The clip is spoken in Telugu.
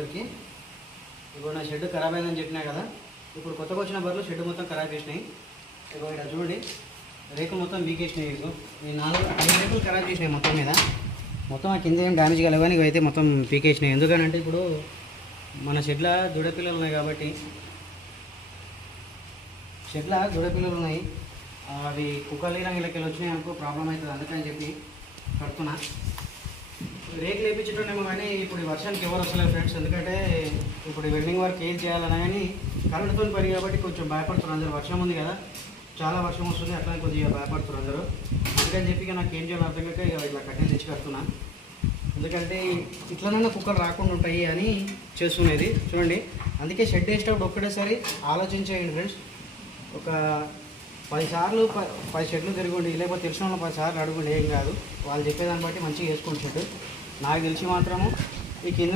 అందరికీ. ఇప్పుడు నా షెడ్ ఖరాబ్ అయిందని చెప్పినా కదా, ఇప్పుడు కొత్తగా వచ్చిన బర్రెలు షెడ్ మొత్తం ఖరాబ్ చేసినాయి. ఇప్పుడు ఇక్కడ చూడండి, రేకులు మొత్తం బీకేసినాయి. ఈ 4-5 రేకులు ఖరాబ్ చేసినాయి మొత్తం మీద. మొత్తం ఆ కింద ఏం డ్యామేజ్ కలవు కానీ ఇవైతే మొత్తం పీకేసినాయి. ఎందుకనంటే ఇప్పుడు మన షెడ్లో దూడపిల్లలు ఉన్నాయి కాబట్టి, షెడ్లో దూడపిల్లలు ఉన్నాయి, అవి కుక్కలు ఇలాంటి వచ్చినాయి అనుకో ప్రాబ్లం అవుతుంది. అందుకని చెప్పి కడుతున్నా. రేకులు వేయించటమేమో కానీ ఇప్పుడు వర్షానికి ఎవరు వస్తలేదు ఫ్రెండ్స్. ఎందుకంటే ఇప్పుడు వెల్డింగ్ వర్క్ ఏం చేయాలన్నా కానీ కరెంటుతో పని కాబట్టి కొంచెం భయపడుతున్నారు అందరూ. వర్షం ఉంది కదా, చాలా వర్షం వస్తుంది, అట్లా కొద్దిగా భయపడుతున్నారు అందరూ. అందుకని చెప్పి ఇక నాకు ఏం చేయాలో అర్థం కాక ఇక ఇట్లా కట్టెలు తెచ్చి కడుతున్నా. ఎందుకంటే ఇట్లనైనా కుక్కలు రాకుండా ఉంటాయి అని చేస్తున్నది చూడండి. అందుకే షెడ్ వేసేటప్పుడు ఒక్కటేసారి ఆలోచించేయండి ఫ్రెండ్స్. ఒక 10 సార్లు 10 షెడ్లు తిరగండి, లేకపోతే తెలిసిన వాళ్ళు 10 సార్లు అడగండి, ఏం కాదు. వాళ్ళు చెప్పేదాన్ని బట్టి మంచిగా వేసుకోండి షెడ్. నాకు తెలిసి మాత్రము ఈ కింద